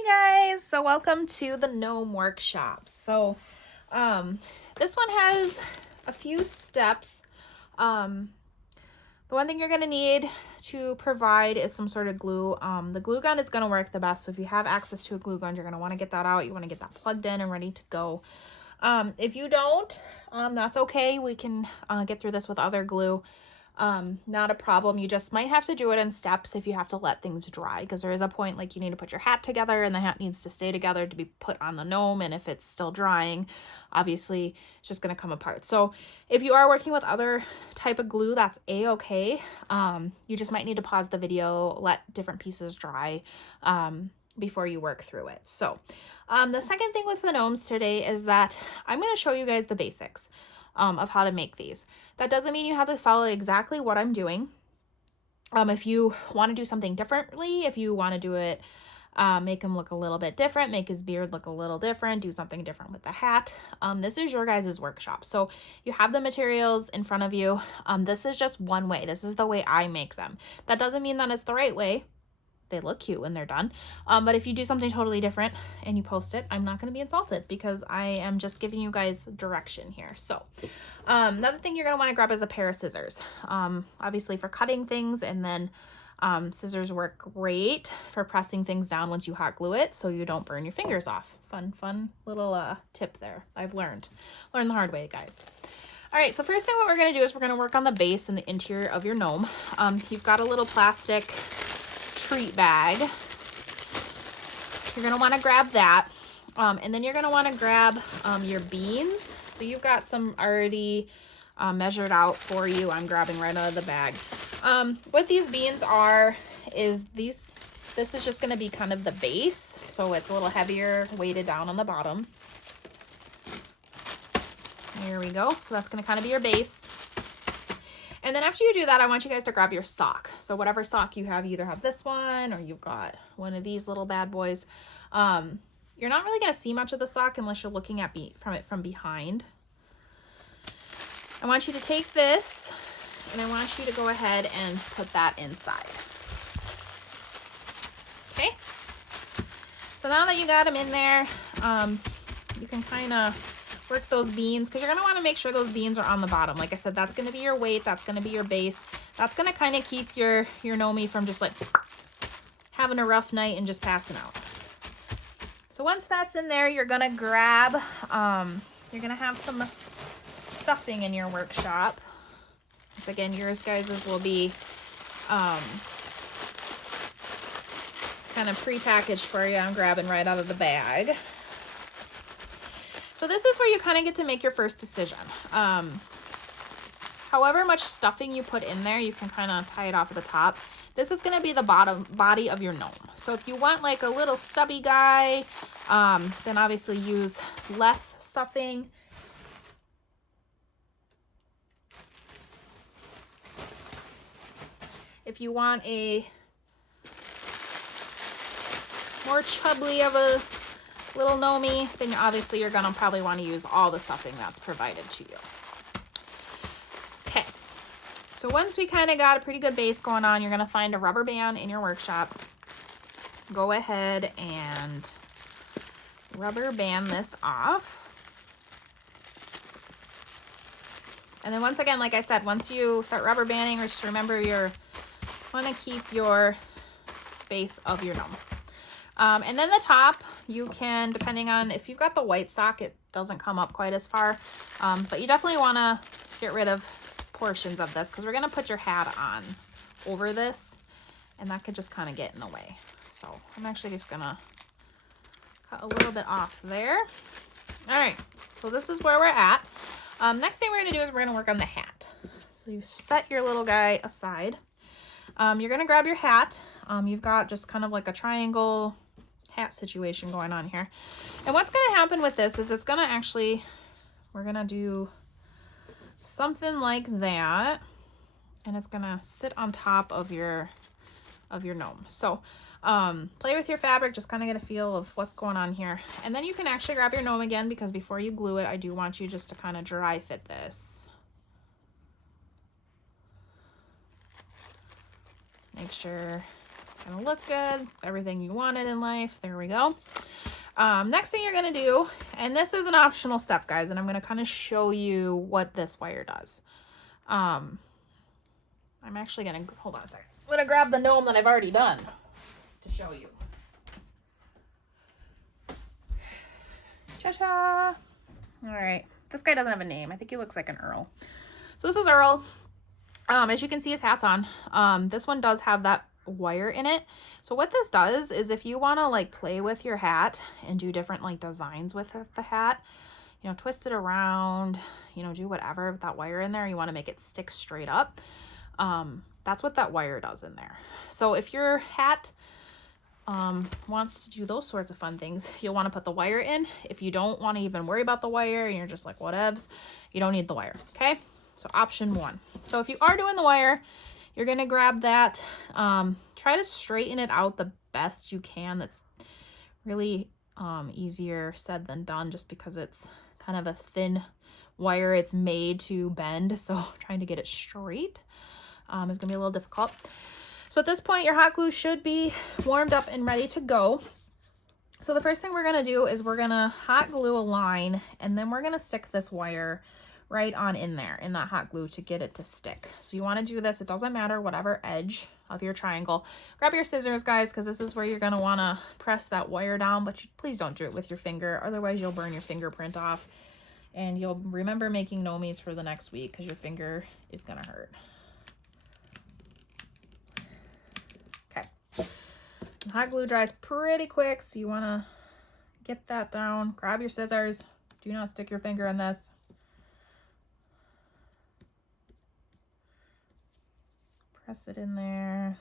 Hey guys, so welcome to the gnome workshop. This one has a few steps. The one thing you're going to need to provide is some sort of glue. The glue gun is going to work the best, so if you have access to a glue gun, you're going to want to get that out. You want to get that plugged in and ready to go. If you don't, that's okay. We can get through this with other glue. Not a problem. You just might have to do it in steps if you have to let things dry, because there is a point like you need to put your hat together and the hat needs to stay together to be put on the gnome, and if it's still drying, obviously it's just going to come apart. So if you are working with other type of glue, that's a-okay. You just might need to pause the video, let different pieces dry before you work through it. So the second thing with the gnomes today is that I'm going to show you guys the basics of how to make these. That doesn't mean you have to follow exactly what I'm doing. If you want to do something differently, if you want to do it, make him look a little bit different, make his beard look a little different, do something different with the hat, this is your guys' workshop. So you have the materials in front of you. This is just one way. This is the way I make them. That doesn't mean that it's the right way. They look cute when they're done. But if you do something totally different and you post it, I'm not going to be insulted because I am just giving you guys direction here. So another thing you're going to want to grab is a pair of scissors. Obviously for cutting things, and then scissors work great for pressing things down once you hot glue it so you don't burn your fingers off. Fun little tip there. I've learned the hard way, guys. All right, so first thing what we're going to do is we're going to work on the base and the interior of your gnome. You've got a little plastic treat bag. You're going to want to grab that. And then you're going to want to grab your beans. So you've got some already measured out for you. I'm grabbing right out of the bag. What these beans are is this is just going to be kind of the base. So it's a little heavier, weighted down on the bottom. There we go. So that's going to kind of be your base. And then after you do that, I want you guys to grab your sock. So whatever sock you have, you either have this one or you've got one of these little bad boys. You're not really going to see much of the sock unless you're looking at from behind. I want you to take this and I want you to go ahead and put that inside. Okay? So now that you got them in there, you can kind of work those beans, because you're going to want to make sure those beans are on the bottom. Like I said, that's going to be your weight. That's going to be your base. That's going to kind of keep your gnome from just like having a rough night and just passing out. So once that's in there, you're going to grab, you're going to have some stuffing in your workshop. Once again, yours guys will be kind of pre-packaged for you. I'm grabbing right out of the bag. So this is where you kind of get to make your first decision. However much stuffing you put in there, you can kind of tie it off at the top. This is going to be the body of your gnome. So if you want like a little stubby guy, then obviously use less stuffing. If you want a more chubbly of a little gnome, then obviously you're gonna probably want to use all the stuffing that's provided to you. Okay, so once we kind of got a pretty good base going on, you're gonna find a rubber band in your workshop. Go ahead and rubber band this off. And then once again, like I said, once you start rubber banding, just remember you want to keep your base of your gnome. And then the top, you can, depending on if you've got the white sock, it doesn't come up quite as far. But you definitely want to get rid of portions of this, because we're going to put your hat on over this, and that could just kind of get in the way. So I'm actually just going to cut a little bit off there. All right, so this is where we're at. Next thing we're going to do is we're going to work on the hat. So you set your little guy aside. You're going to grab your hat. You've got just kind of like a triangle hat situation going on here. And what's going to happen with this is it's going to actually, we're going to do something like that, and it's going to sit on top of your gnome. So play with your fabric, just kind of get a feel of what's going on here. And then you can actually grab your gnome again, because before you glue it, I do want you just to kind of dry fit this. Make sure gonna look good, everything you wanted in life. There we go. Next thing you're gonna do, and this is an optional step, guys, and I'm gonna kind of show you what this wire does. I'm actually gonna, hold on a second. I'm gonna grab the gnome that I've already done to show you. Cha-cha! All right, this guy doesn't have a name. I think he looks like an Earl. So this is Earl. As you can see, his hat's on. This one does have that wire in it. So what this does is if you want to like play with your hat and do different like designs with the hat, you know, twist it around, you know, do whatever with that wire in there. You want to make it stick straight up. That's what that wire does in there. So if your hat wants to do those sorts of fun things, you'll want to put the wire in. If you don't want to even worry about the wire and you're just like whatevs, you don't need the wire. Okay, so option one. So if you are doing the wire, you're gonna grab that, try to straighten it out the best you can. That's really easier said than done, just because it's kind of a thin wire. It's made to bend, so trying to get it straight is gonna be a little difficult. So at this point, your hot glue should be warmed up and ready to go. So the first thing we're gonna do is we're gonna hot glue a line, and then we're gonna stick this wire right on in there in that hot glue to get it to stick. So you wanna do this, it doesn't matter whatever edge of your triangle. Grab your scissors, guys, because this is where you're gonna wanna press that wire down, but please don't do it with your finger, otherwise you'll burn your fingerprint off, and you'll remember making gnomes for the next week because your finger is gonna hurt. The hot glue dries pretty quick, so you want to get that down. Grab your scissors. Do not stick your finger in this. Press it in there.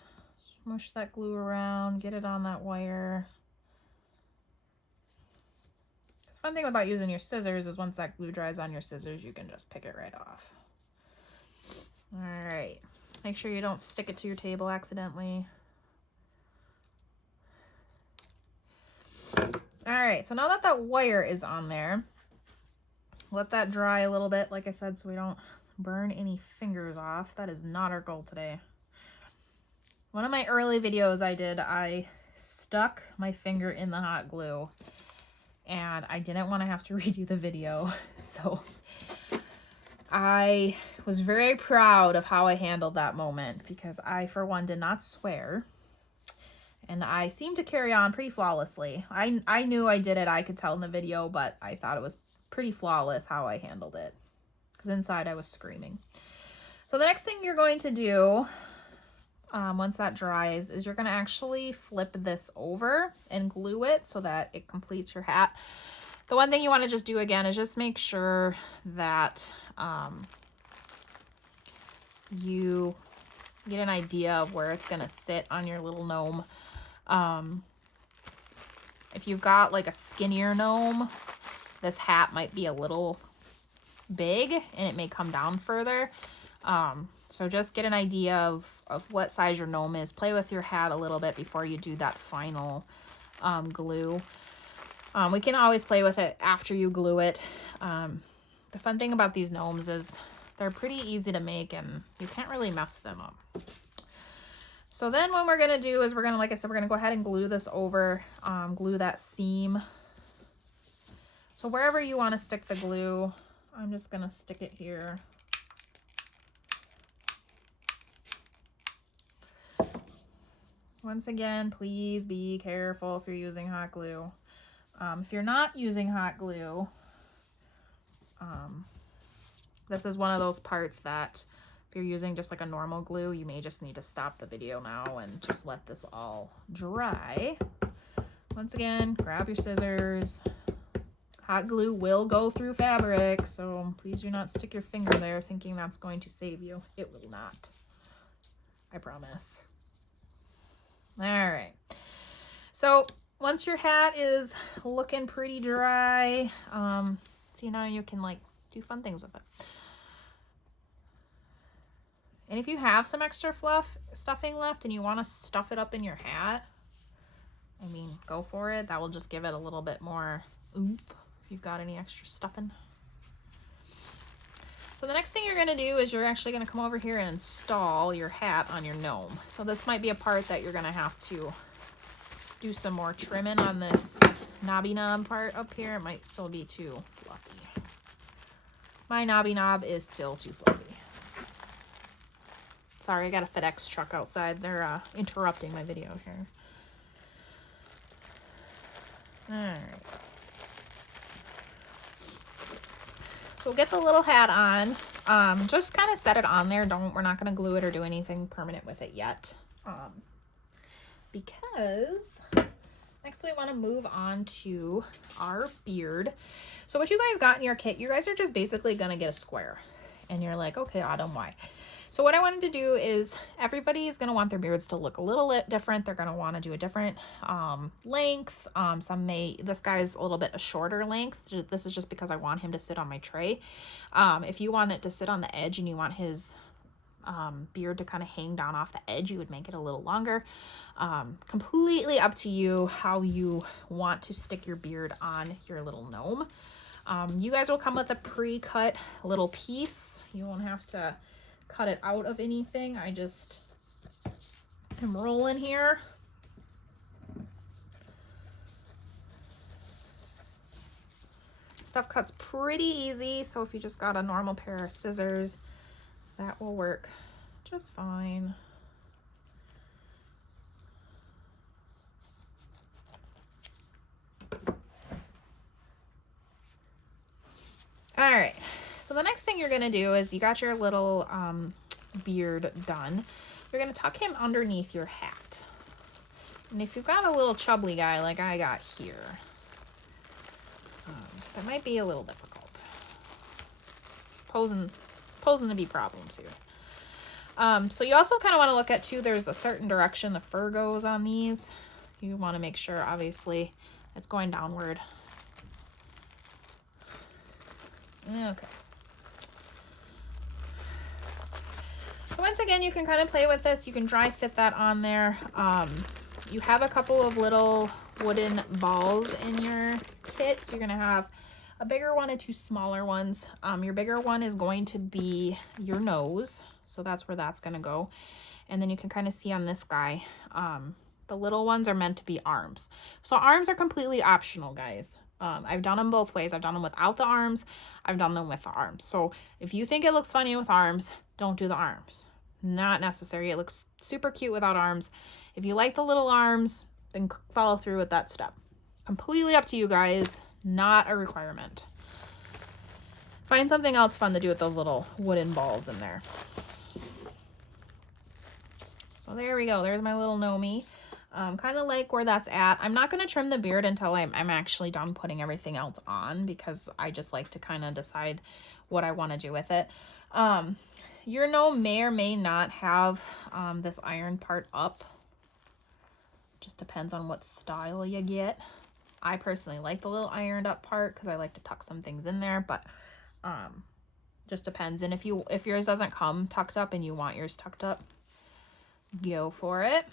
Smush that glue around. Get it on that wire. The fun thing about using your scissors is once that glue dries on your scissors, you can just pick it right off. All right. Make sure you don't stick it to your table accidentally. All right, so now that that wire is on there, let that dry a little bit, like I said, so we don't burn any fingers off. That is not our goal today. One of my early videos I did, I stuck my finger in the hot glue, and I didn't want to have to redo the video, so I was very proud of how I handled that moment, because I, for one, did not swear. And I seemed to carry on pretty flawlessly. I knew I did it. I could tell in the video, but I thought it was pretty flawless how I handled it, because inside I was screaming. So the next thing you're going to do once that dries is you're going to actually flip this over and glue it so that it completes your hat. The one thing you want to just do again is just make sure that you get an idea of where it's going to sit on your little gnome. If you've got like a skinnier gnome, this hat might be a little big and it may come down further. So just get an idea of what size your gnome is. Play with your hat a little bit before you do that final glue. We can always play with it after you glue it. The fun thing about these gnomes is they're pretty easy to make and you can't really mess them up. So then what we're going to do is we're going to, like I said, we're going to go ahead and glue this over, glue that seam. So wherever you want to stick the glue, I'm just going to stick it here. Once again, please be careful if you're using hot glue. If you're not using hot glue, this is one of those parts that if you're using just like a normal glue, you may just need to stop the video now and just let this all dry. Once again, grab your scissors. Hot glue will go through fabric, so please do not stick your finger there thinking that's going to save you. It will not. I promise. All right. So once your hat is looking pretty dry, see now you can like do fun things with it. And if you have some extra stuffing left and you want to stuff it up in your hat, I mean, go for it. That will just give it a little bit more oomph if you've got any extra stuffing. So the next thing you're going to do is you're actually going to come over here and install your hat on your gnome. So this might be a part that you're going to have to do some more trimming on this knobby knob part up here. It might still be too fluffy. My knobby knob is still too fluffy. Sorry, I got a FedEx truck outside. They're interrupting my video here. Alright. So we'll get the little hat on. Just kind of set it on there. We're not going to glue it or do anything permanent with it yet. Because next we want to move on to our beard. So what you guys got in your kit, you guys are just basically going to get a square. And you're like, okay, Autumn, why? So what I wanted to do is everybody is going to want their beards to look a little bit different. They're going to want to do a different length. This guy's a little bit a shorter length. This is just because I want him to sit on my tray. If you want it to sit on the edge and you want his beard to kind of hang down off the edge, you would make it a little longer. Completely up to you how you want to stick your beard on your little gnome. You guys will come with a pre-cut little piece. You won't have to cut it out of anything. I just am rolling here. Stuff cuts pretty easy, so if you just got a normal pair of scissors, that will work just fine. All right, so the next thing you're gonna do is you got your little beard done. You're gonna tuck him underneath your hat. And if you've got a little chubbly guy like I got here, that might be a little difficult. Posing to be problems here. So you also kind of want to look at too, there's a certain direction the fur goes on these. You want to make sure obviously it's going downward. Okay. So once again, you can kind of play with this. You can dry fit that on there. You have a couple of little wooden balls in your kit. So you're going to have a bigger one and two smaller ones. Your bigger one is going to be your nose. So that's where that's going to go. And then you can kind of see on this guy, the little ones are meant to be arms. So arms are completely optional, guys. I've done them both ways. I've done them without the arms. I've done them with the arms. So if you think it looks funny with arms, don't do the arms. Not necessary. It looks super cute without arms. If you like the little arms, then follow through with that step. Completely up to you guys. Not a requirement. Find something else fun to do with those little wooden balls in there. So there we go. There's my little Gnomey. Kind of like where that's at. I'm not going to trim the beard until I'm actually done putting everything else on, because I just like to kind of decide what I want to do with it. Your gnome may or may not have this iron part up. Just depends on what style you get. I personally like the little ironed up part because I like to tuck some things in there, but just depends. And if yours doesn't come tucked up and you want yours tucked up, go for it.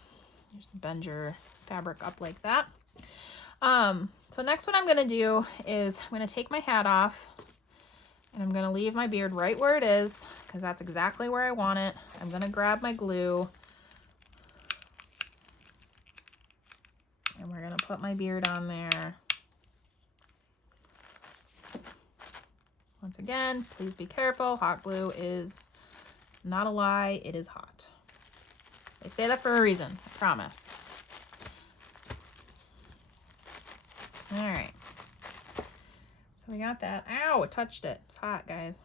Just bend your fabric up like that. So next what I'm going to do is I'm going to take my hat off and I'm going to leave my beard right where it is, because that's exactly where I want it. I'm going to grab my glue and we're going to put my beard on there. Once again, please be careful. Hot glue is not a lie. It is hot. They say that for a reason, I promise. All right. So we got that. Ow, it touched it. It's hot, guys.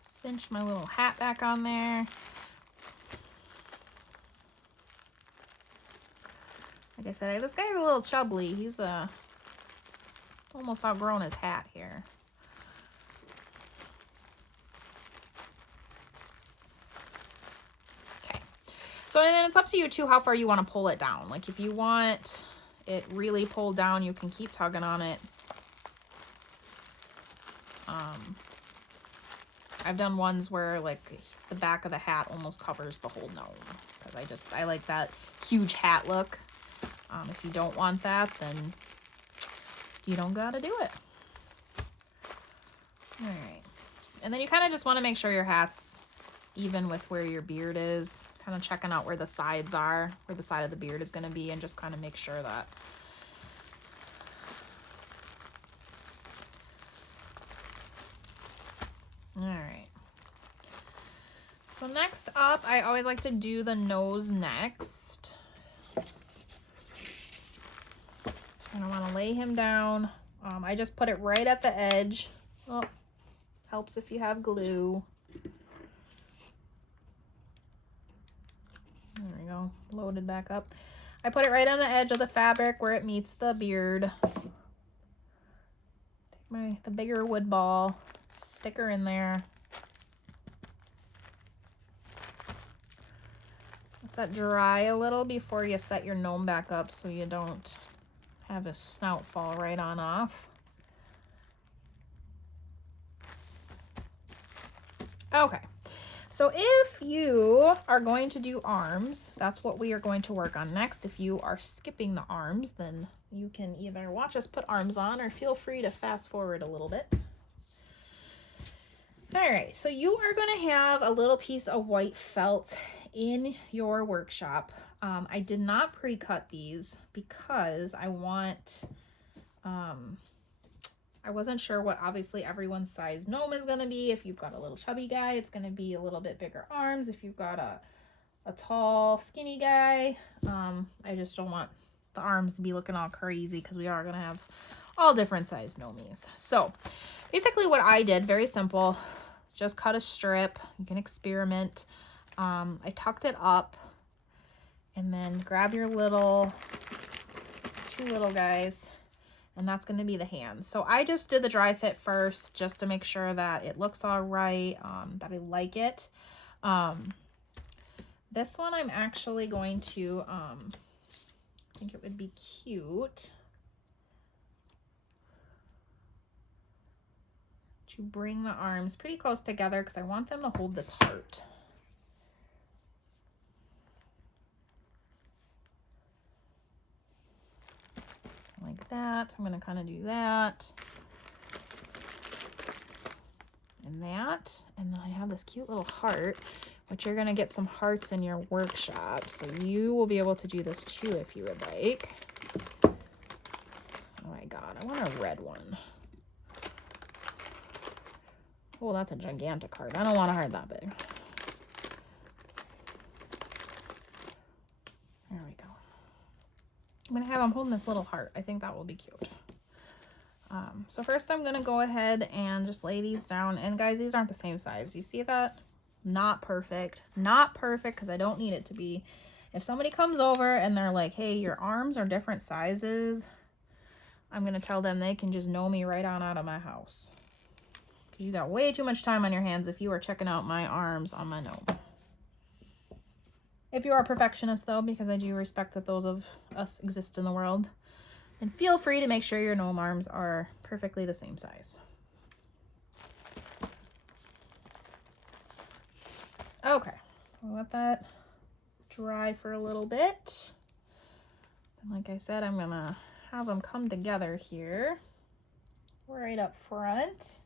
Cinch my little hat back on there. Like I said, this guy's a little chubbly. He's almost outgrown his hat here. So then it's up to you too how far you want to pull it down. Like if you want it really pulled down, you can keep tugging on it. I've done ones where like the back of the hat almost covers the whole gnome, because I like that huge hat look. If you don't want that, then you don't gotta do it. All right. And then you kind of just want to make sure your hat's even with where your beard is. Kind of checking out where the sides are, where the side of the beard is going to be, and just kind of make sure that. All right. So next up, I always like to do the nose next. And I want to lay him down. I just put it right at the edge. Oh, helps if you have glue. There we go, loaded back up. I put it right on the edge of the fabric where it meets the beard. Take the bigger wood ball, stick her in there. Let that dry a little before you set your gnome back up so you don't have his snout fall right on off. Okay. So if you are going to do arms, that's what we are going to work on next. If you are skipping the arms, then you can either watch us put arms on or feel free to fast forward a little bit. All right, so you are going to have a little piece of white felt in your workshop. I did not pre-cut these because I wasn't sure what obviously everyone's size gnome is going to be. If you've got a little chubby guy, it's going to be a little bit bigger arms. If you've got a tall, skinny guy, I just don't want the arms to be looking all crazy because we are going to have all different size gnomies. So basically what I did, very simple, just cut a strip. You can experiment. I tucked it up and then grab your two little guys. And that's going to be the hands. So I just did the dry fit first just to make sure that it looks all right, that I like it. This one I'm actually going to, I think it would be cute to bring the arms pretty close together because I want them to hold this heart. Like that. I'm going to kind of do that and that, and then I have this cute little heart, which you're going to get some hearts in your workshop, so you will be able to do this too if you would like. Oh my god, I want a red one. Oh, that's a gigantic heart. I don't want a heart that big. There we go. I'm going to have him holding this little heart. I think that will be cute. So first I'm going to go ahead and just lay these down. And guys, these aren't the same size. You see that? Not perfect. Not perfect because I don't need it to be. If somebody comes over and they're like, hey, your arms are different sizes, I'm going to tell them they can just gnome me right on out of my house. Because you got way too much time on your hands if you are checking out my arms on my gnome. If you are a perfectionist, though, because I do respect that those of us exist in the world, and feel free to make sure your gnome arms are perfectly the same size. Okay, so let that dry for a little bit. And like I said, I'm gonna have them come together here, right up front.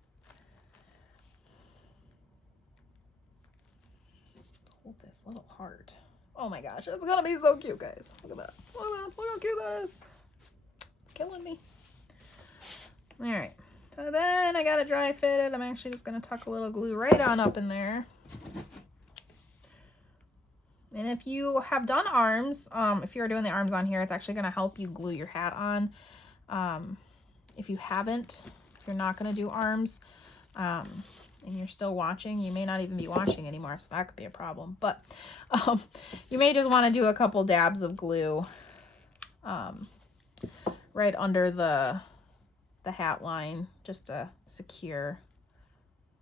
Hold this little heart. Oh my gosh, it's gonna be so cute, guys. Look at that. Look at that. Look how cute that is. It's killing me. All right. So then I got it dry fitted. I'm actually just gonna tuck a little glue right on up in there. And if you have done arms, if you're doing the arms on here, it's actually gonna help you glue your hat on. If you haven't, if you're not gonna do arms, and you're still watching, you may not even be watching anymore, so that could be a problem. But you may just want to do a couple dabs of glue right under the hat line just to secure.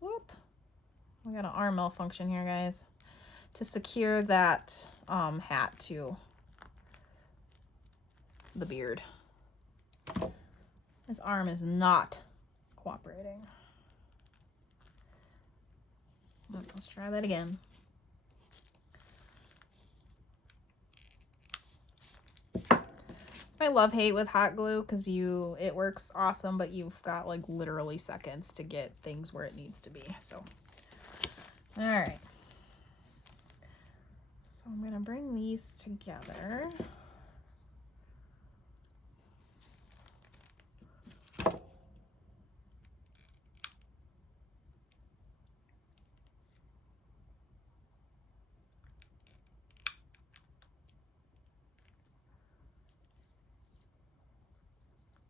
Whoop! We got an arm malfunction here, guys. To secure that hat to the beard. This arm is not cooperating. Let's try that again. I love hate with hot glue because it works awesome, but you've got like literally seconds to get things where it needs to be. So, all right. So I'm gonna bring these together.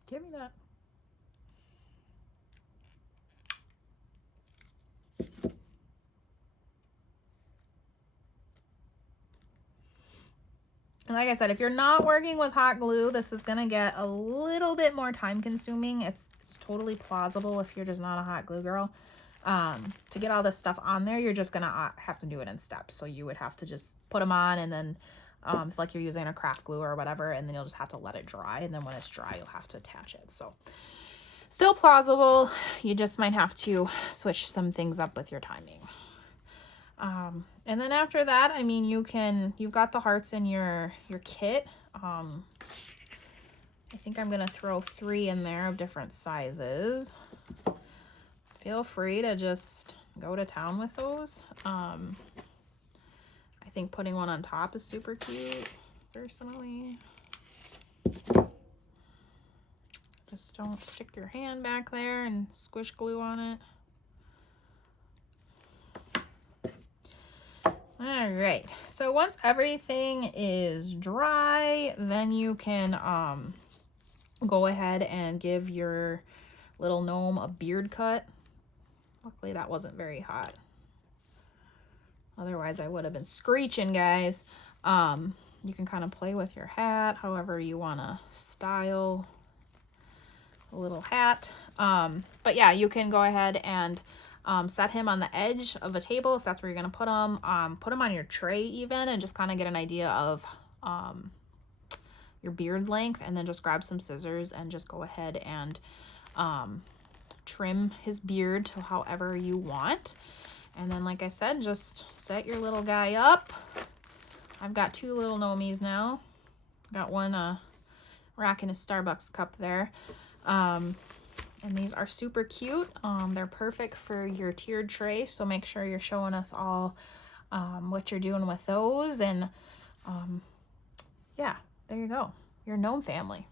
Give me that. And like I said, if you're not working with hot glue, this is going to get a little bit more time consuming. It's totally plausible if you're just not a hot glue girl. To get all this stuff on there, you're just going to have to do it in steps. So you would have to just put them on and then if like you're using a craft glue or whatever, and then you'll just have to let it dry. And then when it's dry, you'll have to attach it. So still plausible. You just might have to switch some things up with your timing. And then after that, I mean, you've got the hearts in your kit. I think I'm going to throw 3 in there of different sizes. Feel free to just go to town with those. I think putting one on top is super cute, personally. Just don't stick your hand back there and squish glue on it. All right, so once everything is dry, then you can go ahead and give your little gnome a beard cut. Luckily that wasn't very hot. Otherwise I would have been screeching, guys. You can kind of play with your hat however you want to style a little hat. But yeah, you can go ahead and set him on the edge of a table if that's where you're going to put him. Put him on your tray even, and just kind of get an idea of your beard length, and then just grab some scissors and just go ahead and trim his beard to however you want. And then, like I said, just set your little guy up. I've got 2 little gnomies now. Got one rocking a Starbucks cup there. And these are super cute. They're perfect for your tiered tray, so make sure you're showing us all what you're doing with those. And yeah, there you go, your gnome family.